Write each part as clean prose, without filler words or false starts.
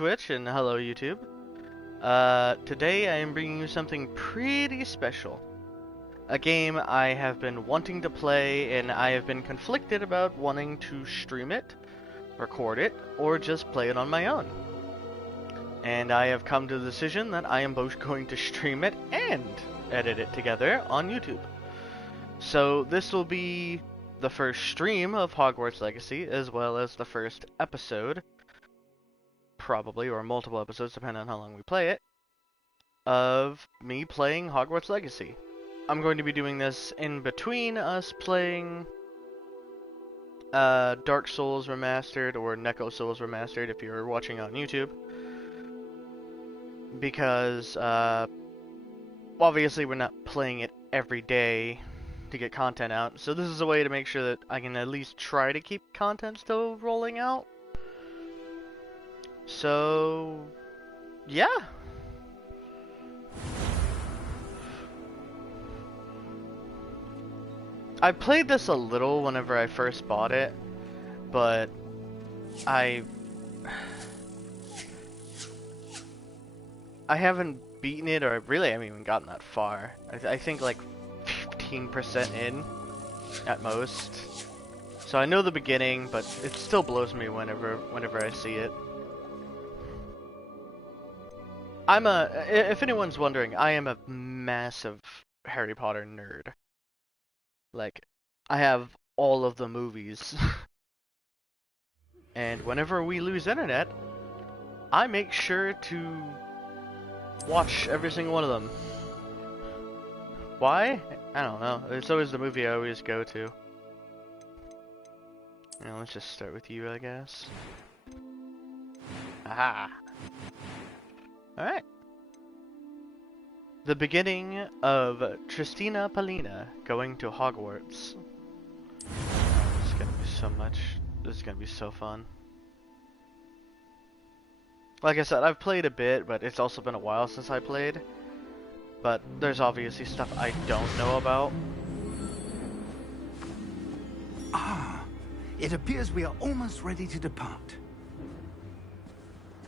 Twitch and hello YouTube. Today I am bringing you something pretty special. A game I have been wanting to play and I have been conflicted about wanting to stream it, record it, or just play it on my own. And I have come to the decision that I am both going to stream it and edit it together on YouTube. So this will be the first stream of Hogwarts Legacy as well as the first episode, probably, or multiple episodes depending on how long we play it, of me playing Hogwarts Legacy. I'm going to be doing this in between us playing Dark Souls Remastered or Neko Souls Remastered if you're watching on YouTube, because obviously we're not playing it every day to get content out, so this is a way to make sure that I can at least try to keep content still rolling out. So yeah, I played this a little whenever I first bought it, but I haven't beaten it, or really I haven't even gotten that far. I think like 15% in at most. So I know the beginning, but it still blows me whenever I see it. If anyone's wondering, I am a massive Harry Potter nerd. Like, I have all of the movies. And whenever we lose internet, I make sure to watch every single one of them. Why? I don't know. It's always the movie I always go to. You know, let's just start with you, I guess. Aha! Alright. The beginning of Trishtina Pollina going to Hogwarts. This is gonna be so much. This is gonna be so fun. Like I said, I've played a bit, but it's also been a while since I played. But there's obviously stuff I don't know about. Ah, it appears we are almost ready to depart.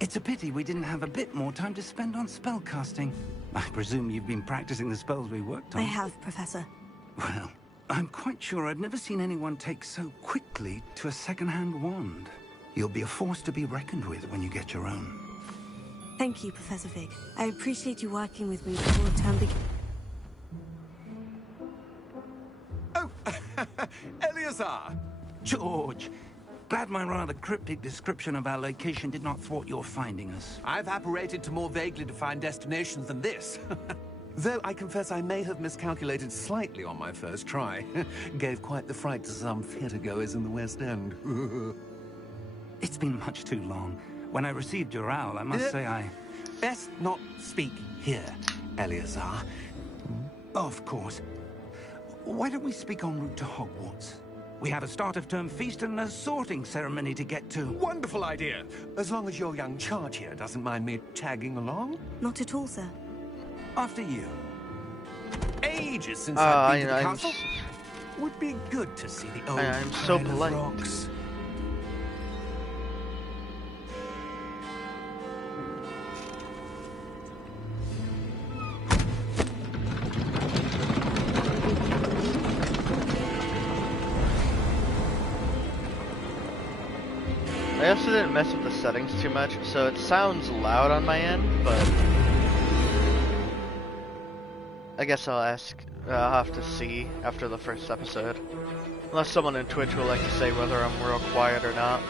It's a pity we didn't have a bit more time to spend on spellcasting. I presume you've been practicing the spells we worked on. I have, Professor. Well, I'm quite sure I've never seen anyone take so quickly to a second-hand wand. You'll be a force to be reckoned with when you get your own. Thank you, Professor Fig. I appreciate you working with me before the term begins. Oh, Eleazar! George! Glad my rather cryptic description of our location did not thwart your finding us. I've apparated to more vaguely defined destinations than this. Though I confess I may have miscalculated slightly on my first try. Gave quite the fright to some theatergoers in the West End. It's been much too long. When I received your owl, I must say I... Best not speak here, Eleazar. Of course. Why don't we speak en route to Hogwarts? We have a start-of-term feast and a sorting ceremony to get to. Wonderful idea! As long as your young charge here doesn't mind me tagging along. Not at all, sir. After you. Ages since I've been to the I'm castle. Would be good to see the old I'm so pile of polite. rocks. I also didn't mess with the settings too much, so it sounds loud on my end, but I guess I'll have to see after the first episode. Unless someone in Twitch will like to say whether I'm real quiet or not.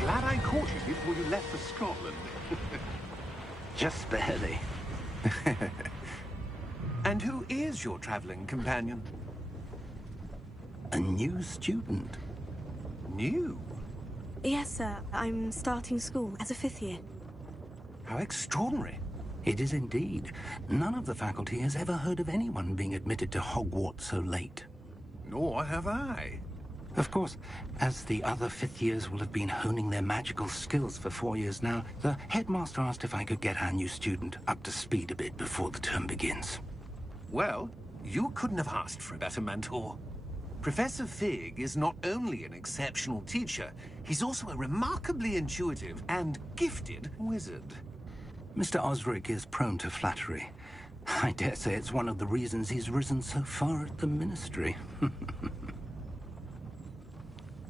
Glad I caught you before you left for Scotland. Just barely. And who is your traveling companion? A new student. New? Yes, sir. I'm starting school as a 5th year. How extraordinary. It is indeed. None of the faculty has ever heard of anyone being admitted to Hogwarts so late. Nor have I. Of course, as the other 5th years will have been honing their magical skills for 4 years now, the headmaster asked if I could get our new student up to speed a bit before the term begins. Well, you couldn't have asked for a better mentor. Professor Fig is not only an exceptional teacher, he's also a remarkably intuitive and gifted wizard. Mr. Osric is prone to flattery. I dare say it's one of the reasons he's risen so far at the Ministry.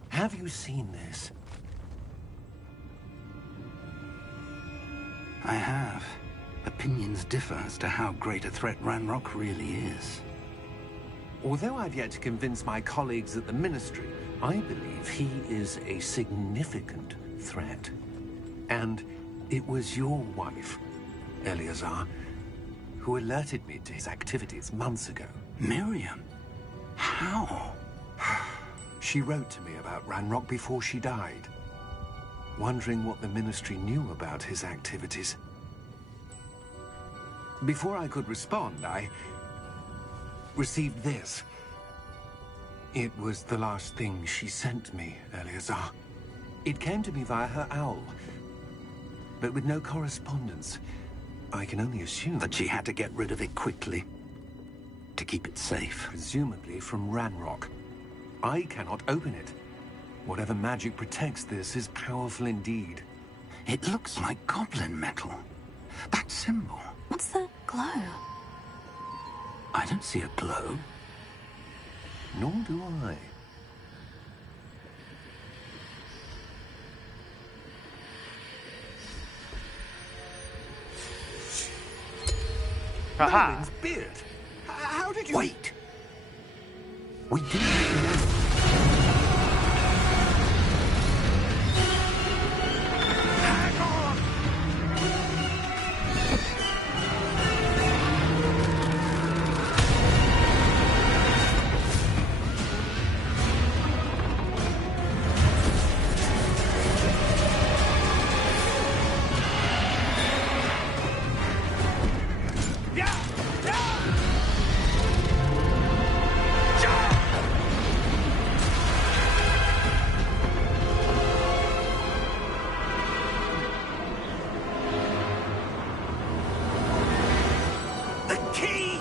Have you seen this? I have. Opinions differ as to how great a threat Ranrock really is. Although I've yet to convince my colleagues at the Ministry, I believe he is a significant threat. And it was your wife, Eleazar, who alerted me to his activities months ago. Miriam? How? She wrote to me about Ranrock before she died, wondering what the Ministry knew about his activities. Before I could respond, I received this. It was the last thing she sent me, Eleazar. It came to me via her owl, but with no correspondence. I can only assume That she had to get rid of it quickly, to keep it safe. presumably from Ranrock. I cannot open it. Whatever magic protects this is powerful indeed. It looks like goblin metal. That symbol. What's the glow? I don't see a glow. Nor do I. Haha! Merlin's beard. How did you... Wait! We didn't know. Hang on! The key!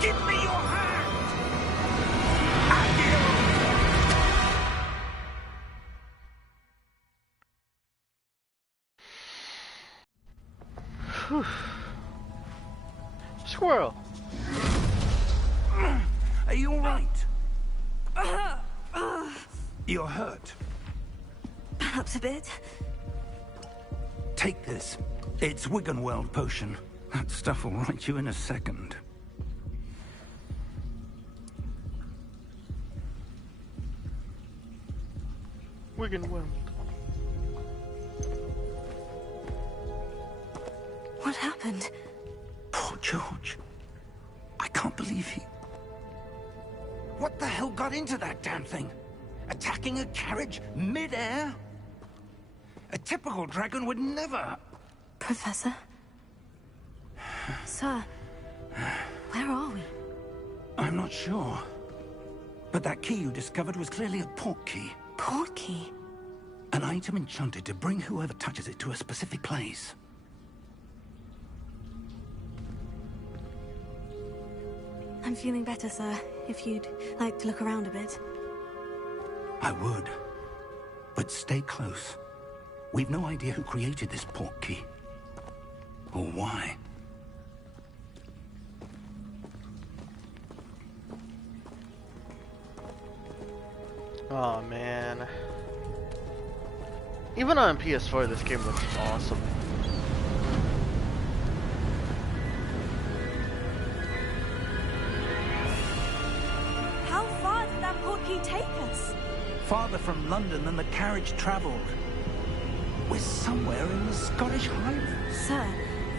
Give me your hand! Squirrel! Are you all right? You're hurt. Perhaps a bit. Take this. It's Wiggenweld potion. That stuff will right you in a second. Wiggenweld. What happened? Poor George. I can't believe he... What the hell got into that damn thing? Attacking a carriage mid-air? A typical dragon would never... Professor? Sir, where are we? I'm not sure. But that key you discovered was clearly a port key. Port key? An item enchanted to bring whoever touches it to a specific place. I'm feeling better, sir. If you'd like to look around a bit. I would. But stay close. We've no idea who created this port key. Or why. Oh man. Even on PS4, this game looks awesome. How far did that port key take us? Farther from London than the carriage traveled. We're somewhere in the Scottish Highlands. Sir,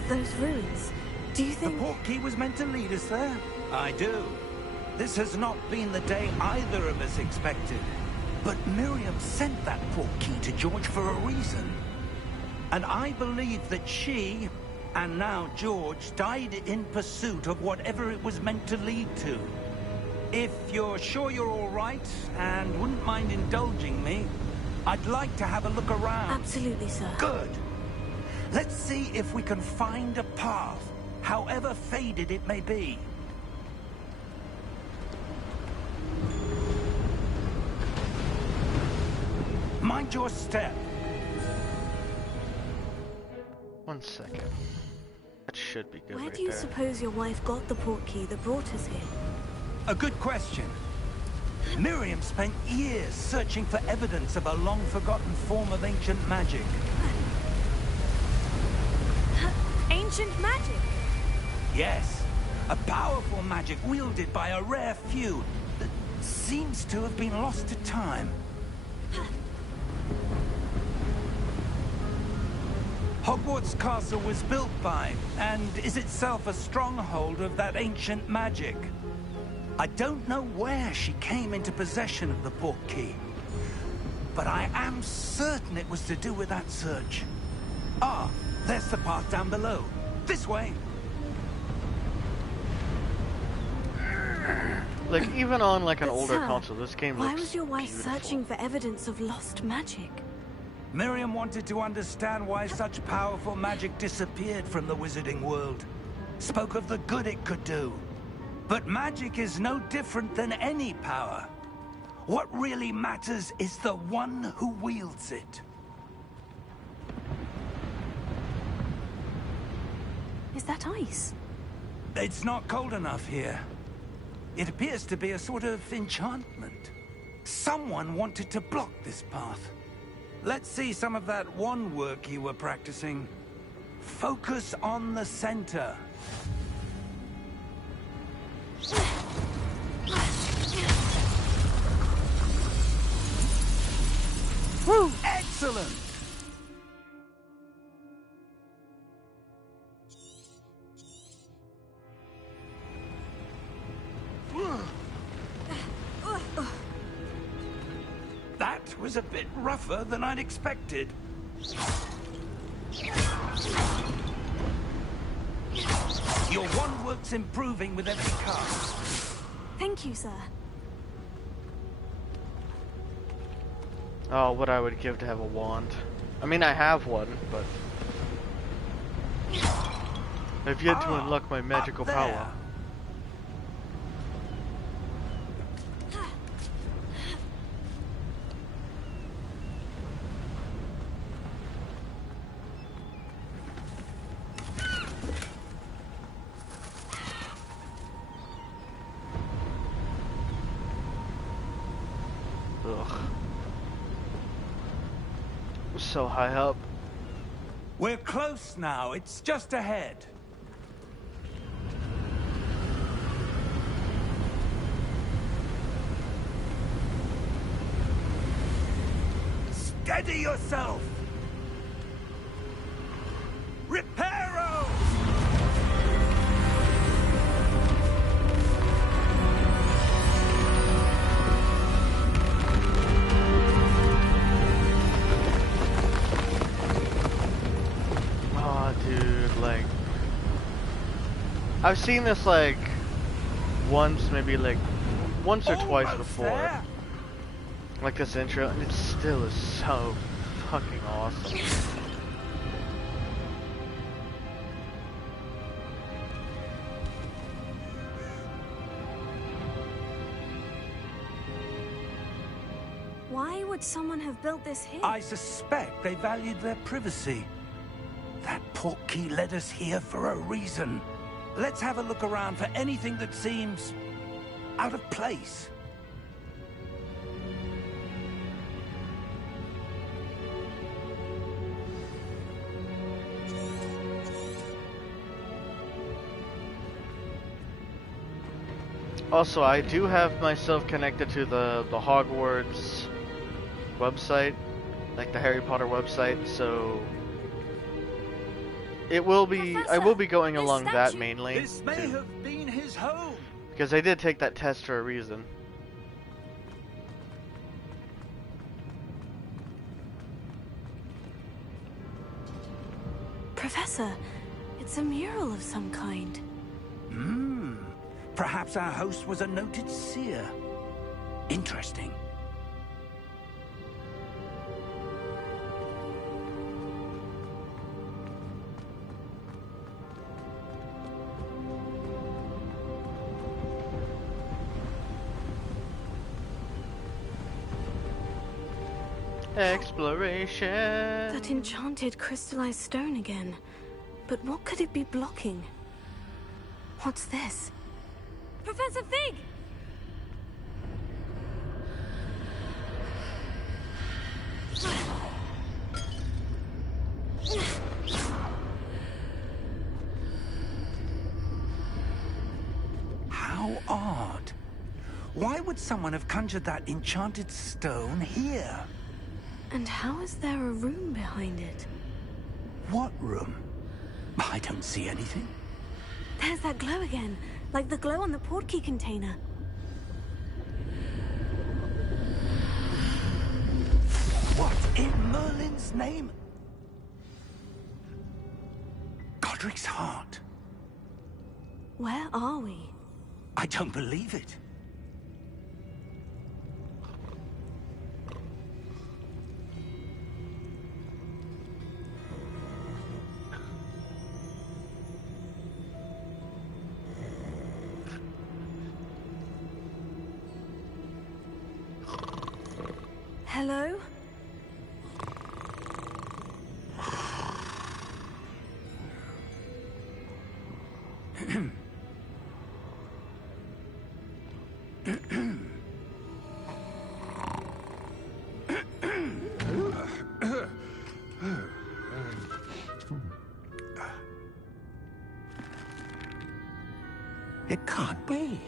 those ruins. Do you The think... port key was meant to lead us there. I do. This has not been the day either of us expected. But Miriam sent that portkey to George for a reason. And I believe that she, and now George, died in pursuit of whatever it was meant to lead to. If you're sure you're all right, and wouldn't mind indulging me, I'd like to have a look around. Absolutely, sir. Good. Let's see if we can find a path, however faded it may be. Mind your step. 1 second. That should be good. Where right do you there. suppose your wife got the portkey that brought us here? A good question. Miriam spent years searching for evidence of a long-forgotten form of ancient magic. Ancient magic? Yes, a powerful magic wielded by a rare few that seems to have been lost to time. Hogwarts Castle was built by, and is itself a stronghold of that ancient magic. I don't know where she came into possession of the portkey, but I am certain it was to do with that search. Ah, there's the path down below. This way. Like, even on like an But older sir, console, this game why looks was your wife beautiful. searching for evidence of lost magic? Miriam wanted to understand why such powerful magic disappeared from the wizarding world. Spoke of the good it could do. But magic is no different than any power. What really matters is the one who wields it. Is that ice? It's not cold enough here. It appears to be a sort of enchantment. Someone wanted to block this path. Let's see some of that wand work you were practicing. Focus on the center. Woo! Excellent! That was a bit rougher than I'd expected. Your wand work's improving with every cast. Thank you, sir. Oh, what I would give to have a wand. I mean, I have one, but I've yet to unlock my magical up there. power. Ugh. So high up. We're close now. It's just ahead. Steady yourself! Reparo! Oh, dude, like, I've seen this like once, maybe like once or twice Almost before. there. Like this intro, and it still is so fucking awesome. Why would someone have built this here? I suspect they valued their privacy. That portkey led us here for a reason. Let's have a look around for anything that seems out of place. Also, I do have myself connected to the Hogwarts website, like the Harry Potter website, so it will be, I will be going Professor, along this that statue- mainly. This may have been his home. Because I did take that test for a reason. Professor, it's a mural of some kind. Perhaps our host was a noted seer. Interesting. Exploration. That enchanted crystallized stone again. But what could it be blocking? What's this? Professor Fig! How odd. Why would someone have conjured that enchanted stone here? And how is there a room behind it? What room? I don't see anything. There's that glow again, like the glow on the portkey container. What in Merlin's name? Godric's heart. Where are we? I don't believe it. Hello? It can't be.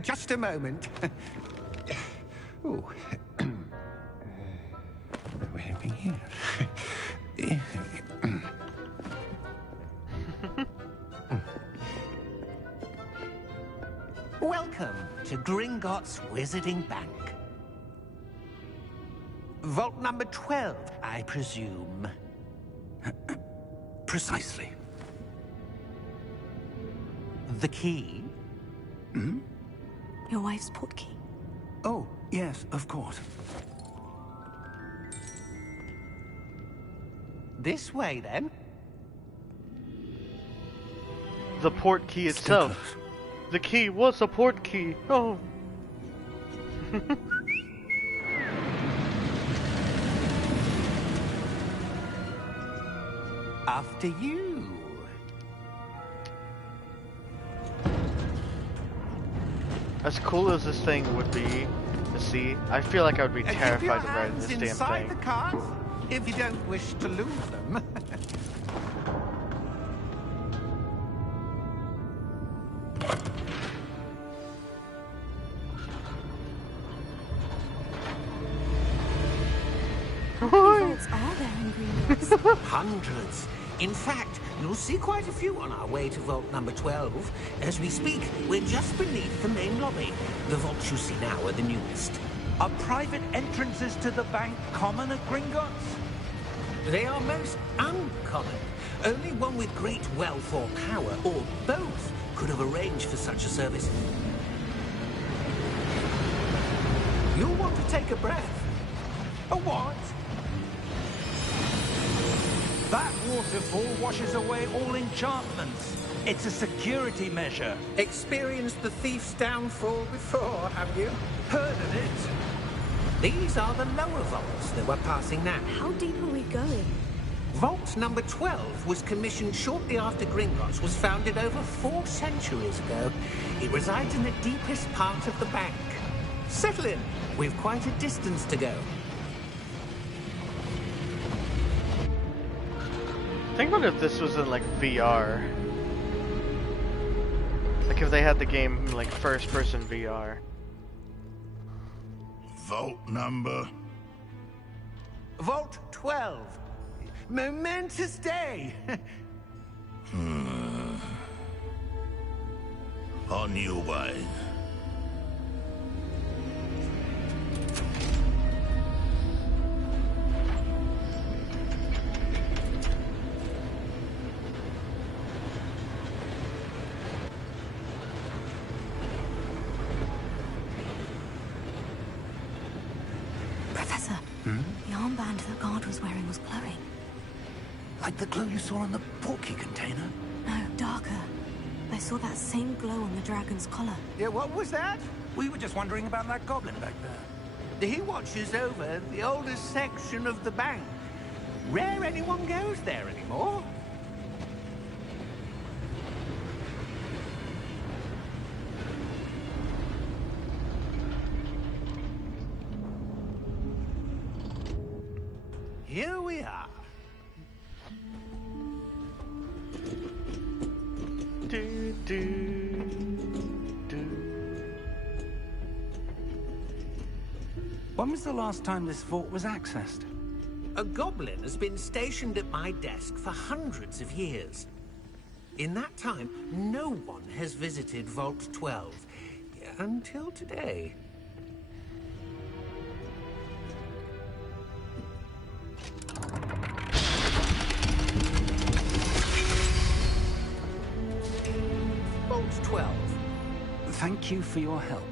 Just a moment. Oh. Wait a minute here. Welcome to Gringotts Wizarding Bank. Vault number 12, I presume. Precisely. The key? Hmm? Your wife's portkey. Oh, yes, of course. This way, then. The port key itself. The key was a port key. Oh. After you. As cool as this thing would be to see, I feel like I would be terrified to ride this damn inside thing. the cars if you don't wish to lose them. How many vaults are there in Gringotts? Hundreds. In fact, you'll see quite a few on our way to vault number 12. As we speak, we're just beneath the main lobby. The vaults you see now are the newest. Are private entrances to the bank common at Gringotts? They are most uncommon. Only one with great wealth or power, or both, could have arranged for such a service. You'll want to take a breath. A what? That waterfall washes away all enchantments. It's a security measure. Experienced the thief's downfall before, have you? Heard of it? These are the lower vaults that we're passing now. How deep are we going? Vault number 12 was commissioned shortly after Gringotts was founded over 4 centuries ago. It resides in the deepest part of the bank. Settle in. We've quite a distance to go. Think about if this was in like VR. Like if they had the game like first person VR. Vault number. Vault 12. Momentous day. On your way. Professor, the armband the guard was wearing was glowing. Like the glow you saw on the portkey container? No, darker. I saw that same glow on the dragon's collar. Yeah, what was that? We were just wondering about that goblin back there. He watches over the oldest section of the bank. Rare anyone goes there anymore. Here we are. Do, do, do. When was the last time this vault was accessed? A goblin has been stationed at my desk for hundreds of years. In that time, no one has visited Vault 12. Until today. Vault 12. Thank you for your help.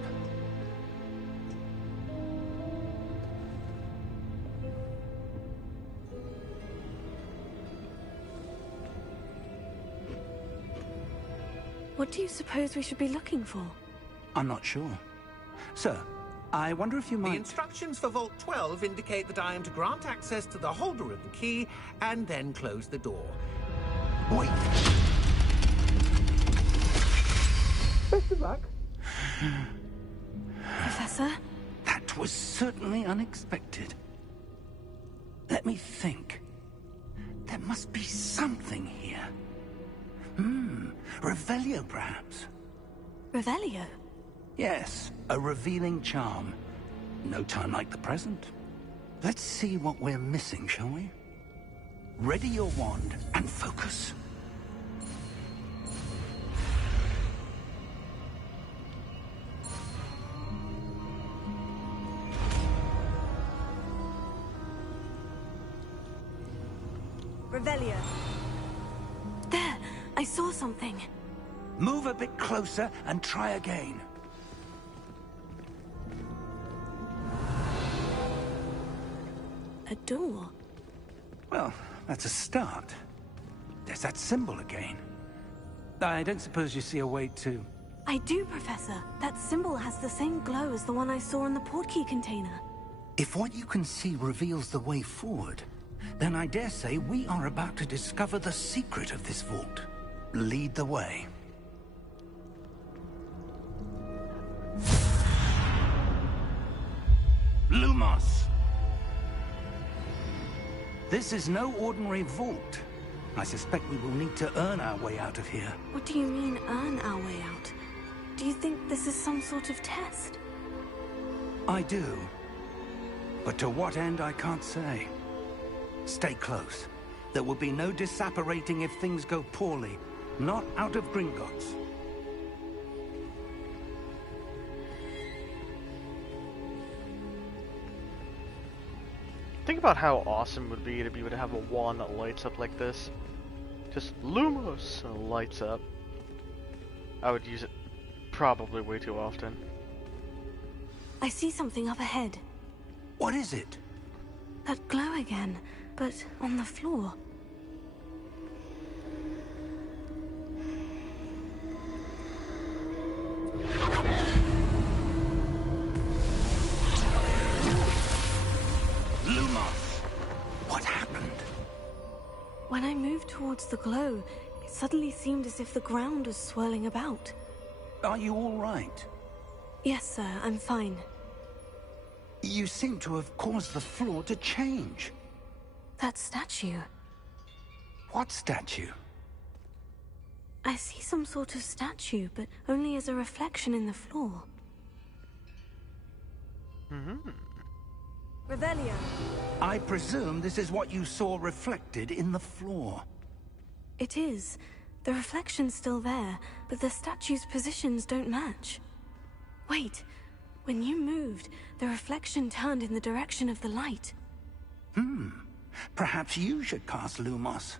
What do you suppose we should be looking for? I'm not sure. Sir, I wonder if you The might... instructions for Vault 12 indicate that I am to grant access to the holder of the key and then close the door. Wait. Best of luck. Professor? That was certainly unexpected. Let me think. There must be something here. Revelio, perhaps? Revelio? Yes, a revealing charm. No time like the present. Let's see what we're missing, shall we? Ready your wand and focus. Revelio. There! I saw something. Move a bit closer and try again. A door. Well, that's a start. There's that symbol again. I don't suppose you see a way to... I do, Professor. That symbol has the same glow as the one I saw in the portkey container. If what you can see reveals the way forward, then I dare say we are about to discover the secret of this vault. Lead the way. Lumos! This is no ordinary vault. I suspect we will need to earn our way out of here. What do you mean, earn our way out? Do you think this is some sort of test? I do. But to what end, I can't say. Stay close. There will be no disapparating if things go poorly. Not out of Gringotts. Think about how awesome it would be to be able to have a wand that lights up like this. Just Lumos lights up. I would use it probably way too often. I see something up ahead. What is it? That glow again, but on the floor. Lumos! What happened? When I moved towards the glow, it suddenly seemed as if the ground was swirling about. Are you all right? Yes, sir, I'm fine. You seem to have caused the floor to change. That statue. What statue? I see some sort of statue, but only as a reflection in the floor. Revelio. I presume this is what you saw reflected in the floor. It is. The reflection's still there, but the statue's positions don't match. Wait, when you moved, the reflection turned in the direction of the light. Perhaps you should cast Lumos.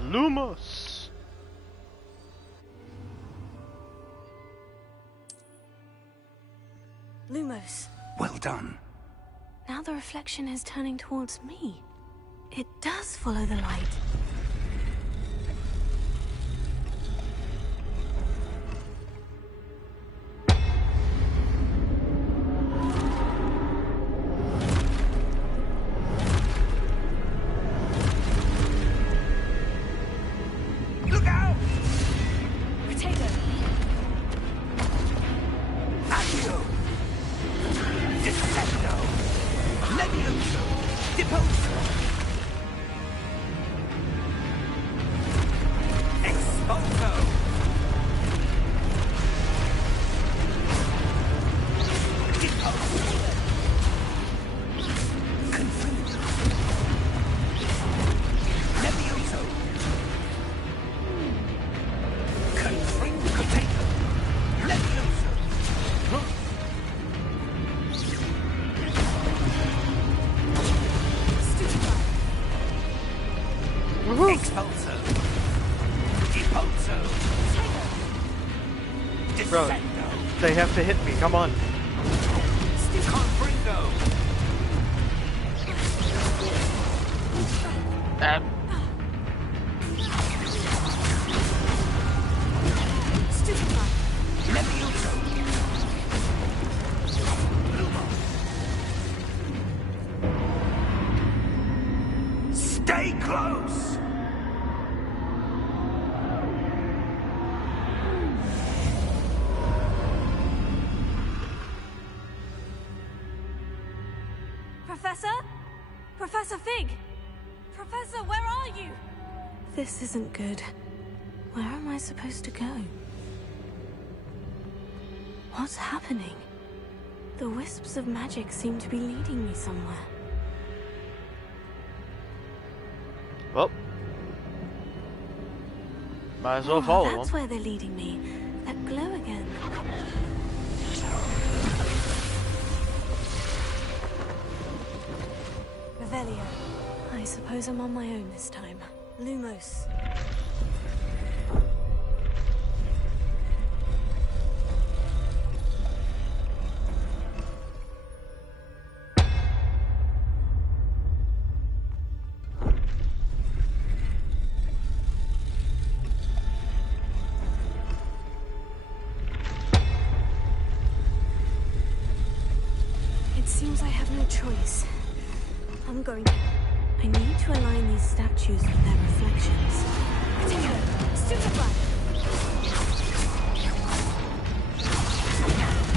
Lumos! Lumos. Well done. Now the reflection is turning towards me. It does follow the light. Look out! Potato! Accio! Descendo! Levioso! Deposo! Exposo! Deposo! Confringo! Levioso! Confringo! Potato! Levioso! Woohoo! Expulso! Deposo! Bro, Descendo! they have to hit me, come on. Confringo! Ah. Levioso! Stay close! Professor? Professor Fig! Professor, where are you? This isn't good. Where am I supposed to go? What's happening? The wisps of magic seem to be leading me somewhere. Well. Might as well follow That's them. where they're leading me. That glow again. Revelio. I suppose I'm on my own this time. Lumos. It seems I have no choice. I'm going to... I need to align these statues with their reflections. Potato! Stupefy!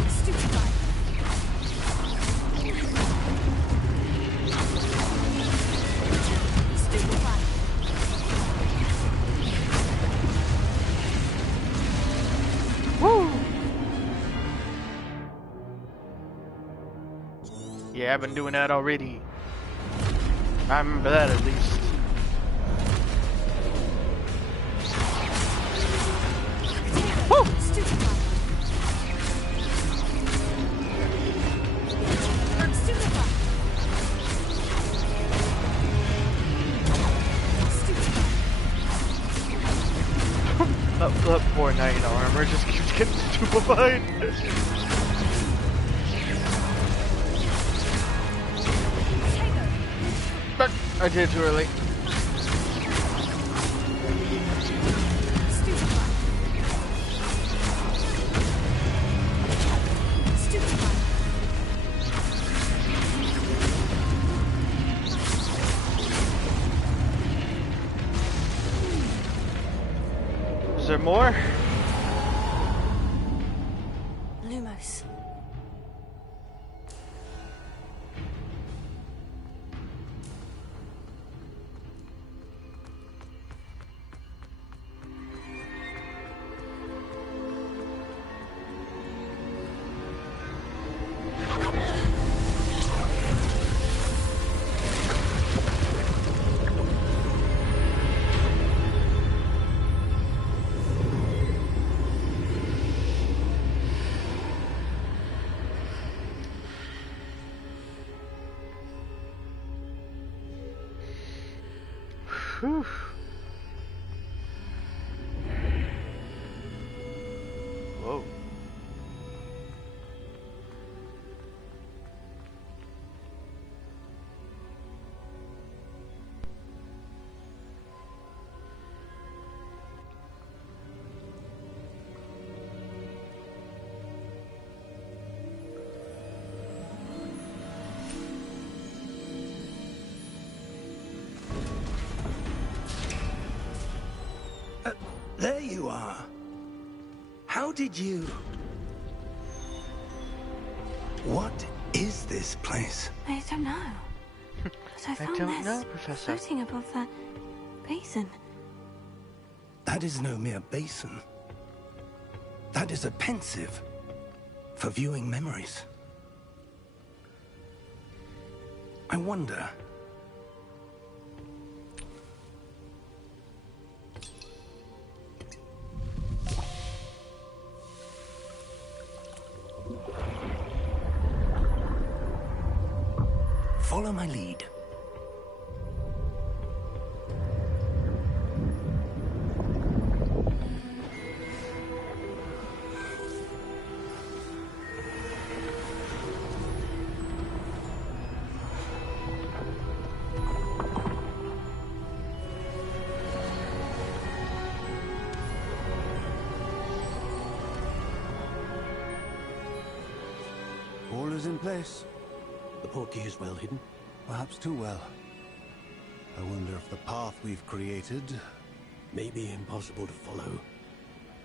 Stupefy! Stupefy! Woo! Yeah, I've been doing that already. I remember that at least. Woo! Stupefy! Stupefy! Stupefy! That poor knight in armor just keeps getting stupefied. But I did it too early. Stupefy! Stupefy! Is there more? Lumos. Whew. Whoa. There you are. How did you... What is this place? I don't know. But I found don't this know, Professor. floating above that basin. That is no mere basin. That is a pensive for viewing memories. I wonder... Follow my lead. All is in place. The portkey is well hidden. Perhaps too well. I wonder if the path we've created... May be impossible to follow.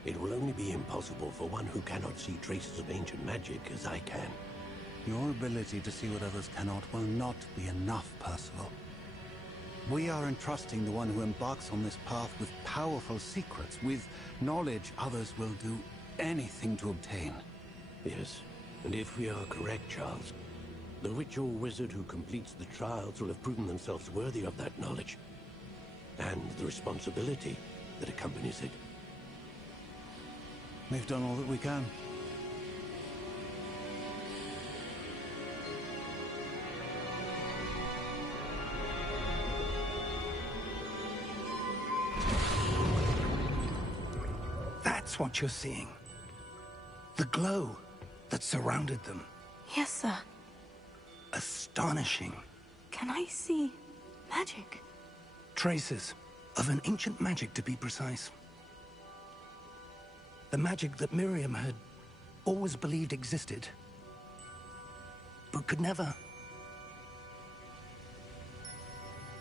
It will only be impossible for one who cannot see traces of ancient magic as I can. Your ability to see what others cannot will not be enough, Percival. We are entrusting the one who embarks on this path with powerful secrets, with knowledge others will do anything to obtain. Yes, and if we are correct, Charles, the witch or wizard who completes the trials will have proven themselves worthy of that knowledge, and the responsibility that accompanies it. We've done all that we can. That's what you're seeing. The glow that surrounded them. Yes, sir. Astonishing. Can I see magic? Traces of an ancient magic, to be precise. The magic that Miriam had always believed existed, but could never.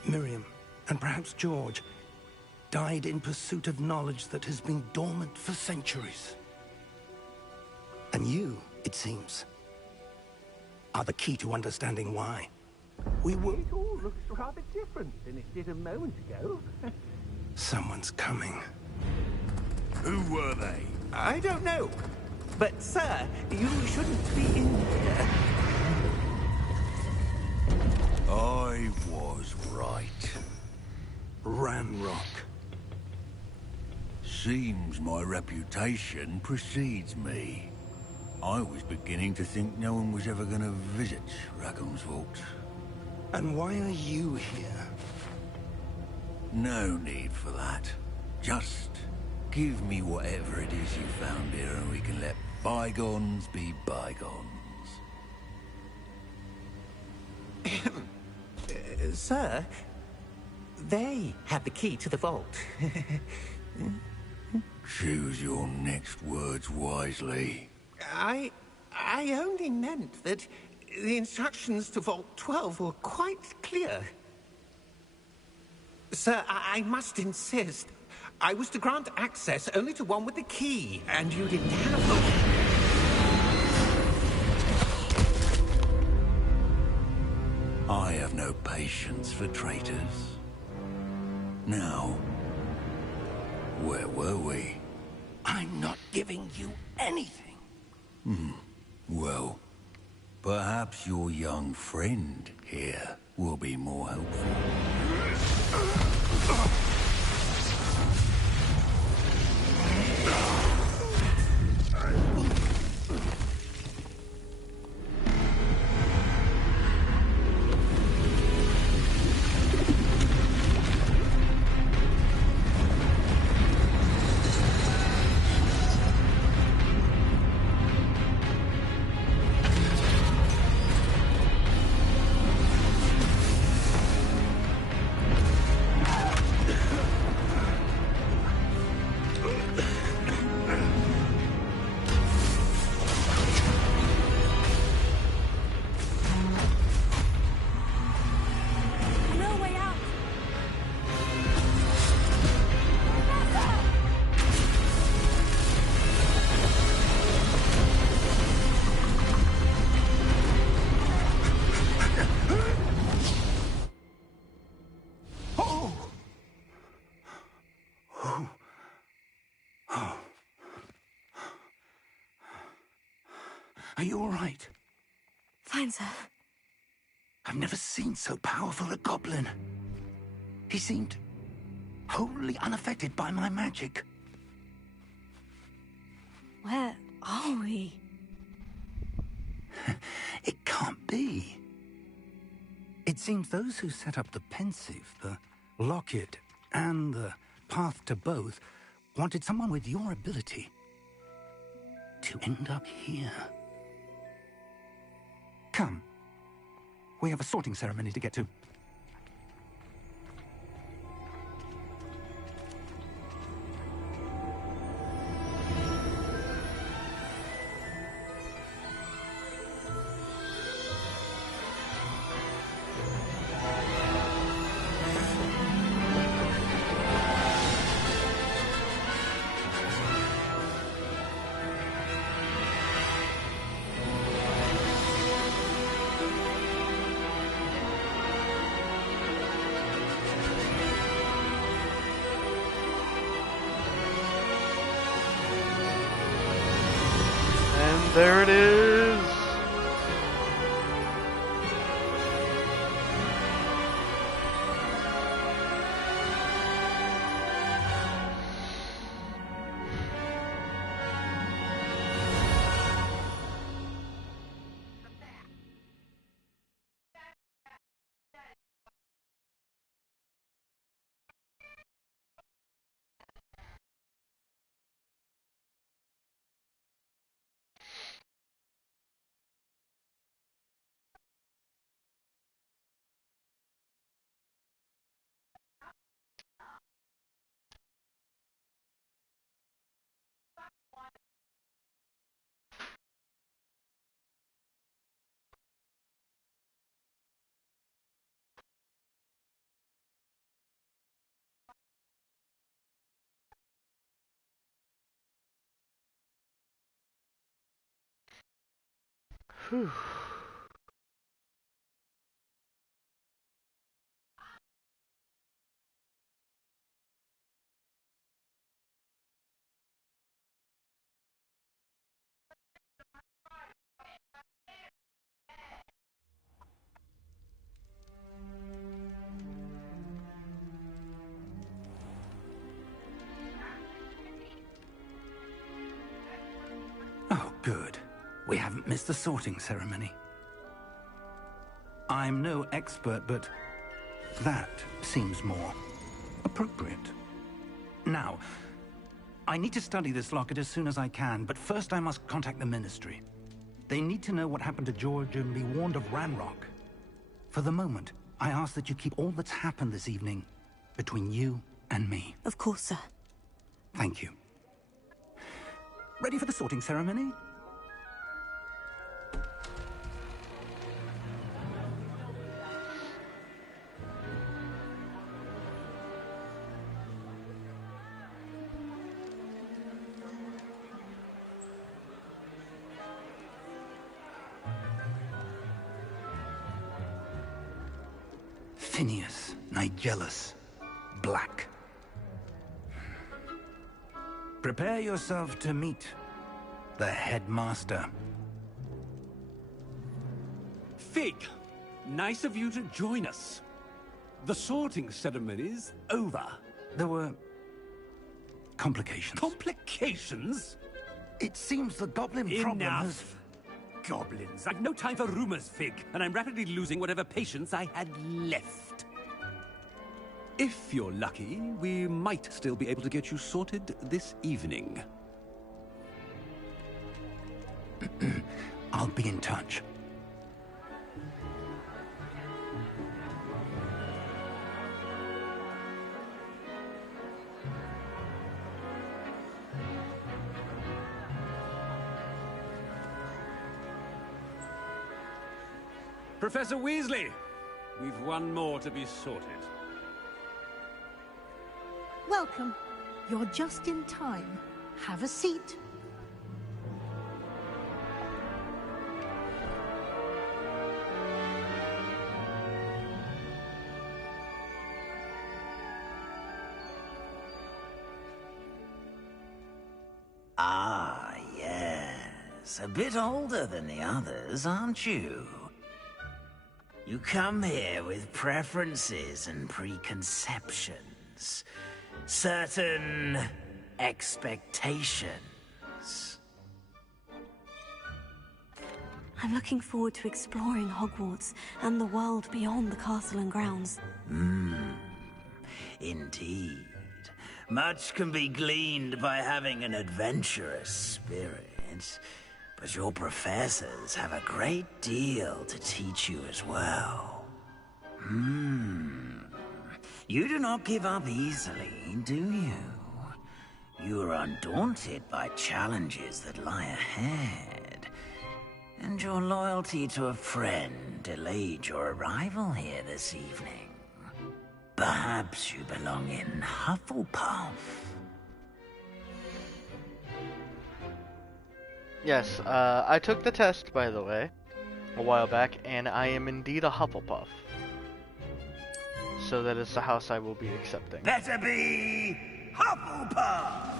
Miriam, and perhaps George, died in pursuit of knowledge that has been dormant for centuries. And you, it seems, are the key to understanding why. We will... It all looks rather different than it did a moment ago. Someone's coming. Who were they? I don't know. But, sir, you shouldn't be in here. I was right. Ranrock. Seems my reputation precedes me. I was beginning to think no one was ever going to visit Rackham's Vault. And why are you here? No need for that. Just give me whatever it is you found here and we can let bygones be bygones. Sir, they have the key to the vault. Choose your next words wisely. I only meant that the instructions to Vault 12 were quite clear. Sir, I must insist. I was to grant access only to one with the key, and you didn't have them. I have no patience for traitors. Now, where were we? I'm not giving you anything. Well, perhaps your young friend here will be more helpful. Are you all right? Fine, sir. I've never seen so powerful a goblin. He seemed wholly unaffected by my magic. Where are we? It can't be. It seems those who set up the pensive, the locket, and the path to both wanted someone with your ability to end up here. Come. We have a sorting ceremony to get to. And there it is! Whew. Oh, good. We haven't missed the sorting ceremony. I'm no expert, but that seems more appropriate. Now, I need to study this locket as soon as I can, but first I must contact the Ministry. They need to know what happened to George and be warned of Ranrock. For the moment, I ask that you keep all that's happened this evening between you and me. Of course, sir. Thank you. Ready for the sorting ceremony? Phineas, Nigellus, Black. Prepare yourself to meet the headmaster. Fig, nice of you to join us. The sorting ceremony's over. There were complications. Complications? It seems the goblin problem has... Enough! Goblins. I've no time for rumors, Fig, and I'm rapidly losing whatever patience I had left. If you're lucky, we might still be able to get you sorted this evening. I'll be in touch. Professor Weasley, we've one more to be sorted. Welcome. You're just in time. Have a seat. Ah, yes. yes. A bit older than the others, aren't you? You come here with preferences and preconceptions. Certain expectations. I'm looking forward to exploring Hogwarts and the world beyond the castle and grounds. Indeed. Much can be gleaned by having an adventurous spirit, but your professors have a great deal to teach you as well. You do not give up easily, do you? You are undaunted by challenges that lie ahead, and your loyalty to a friend delayed your arrival here this evening. Perhaps you belong in Hufflepuff. Yes, I took the test, by the way, a while back, and I am indeed a Hufflepuff. So that is the house I will be accepting. Better be Hufflepuff!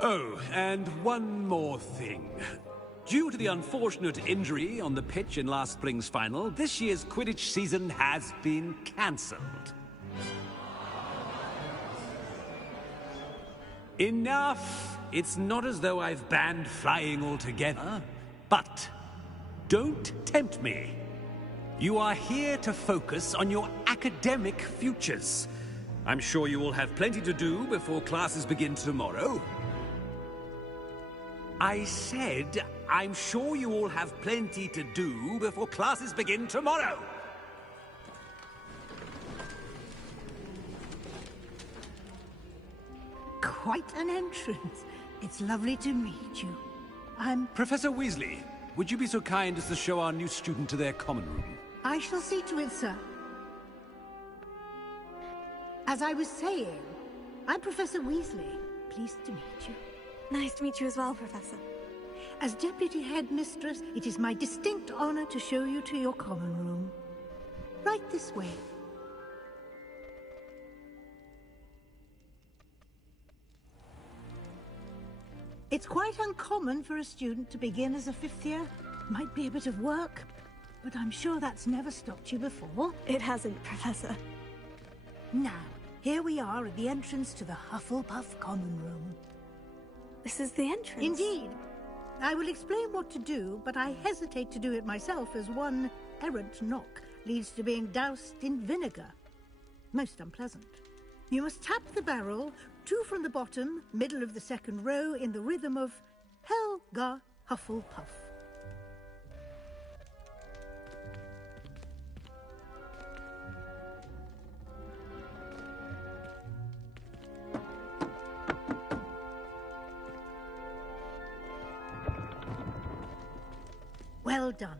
Oh, and one more thing. Due to the unfortunate injury on the pitch in last spring's final, this year's Quidditch season has been cancelled. Enough! It's not as though I've banned flying altogether. But don't tempt me. You are here to focus on your academic futures. I'm sure you will have plenty to do before classes begin tomorrow. I said, I'm sure you all have plenty to do before classes begin tomorrow. Quite an entrance. It's lovely to meet you. I'm... Professor Weasley, would you be so kind as to show our new student to their common room? I shall see to it, sir. As I was saying, I'm Professor Weasley. Pleased to meet you. Nice to meet you as well, Professor. As Deputy Headmistress, it is my distinct honor to show you to your common room. Right this way. It's quite uncommon for a student to begin as a fifth year. Might be a bit of work, but I'm sure that's never stopped you before. It hasn't, Professor. Now, here we are at the entrance to the Hufflepuff common room. This is the entrance? Indeed. I will explain what to do, but I hesitate to do it myself as one errant knock leads to being doused in vinegar. Most unpleasant. You must tap the barrel, 2 from the bottom, middle of the second row, in the rhythm of Helga Hufflepuff. Well done.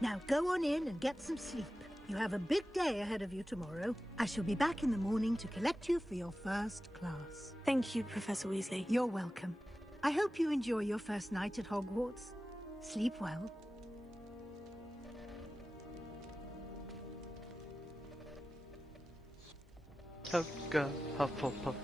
Now go on in and get some sleep. You have a big day ahead of you tomorrow. I shall be back in the morning to collect you for your first class. Thank you, Professor Weasley. You're welcome. I hope you enjoy your first night at Hogwarts. Sleep well. Helga Hufflepuff.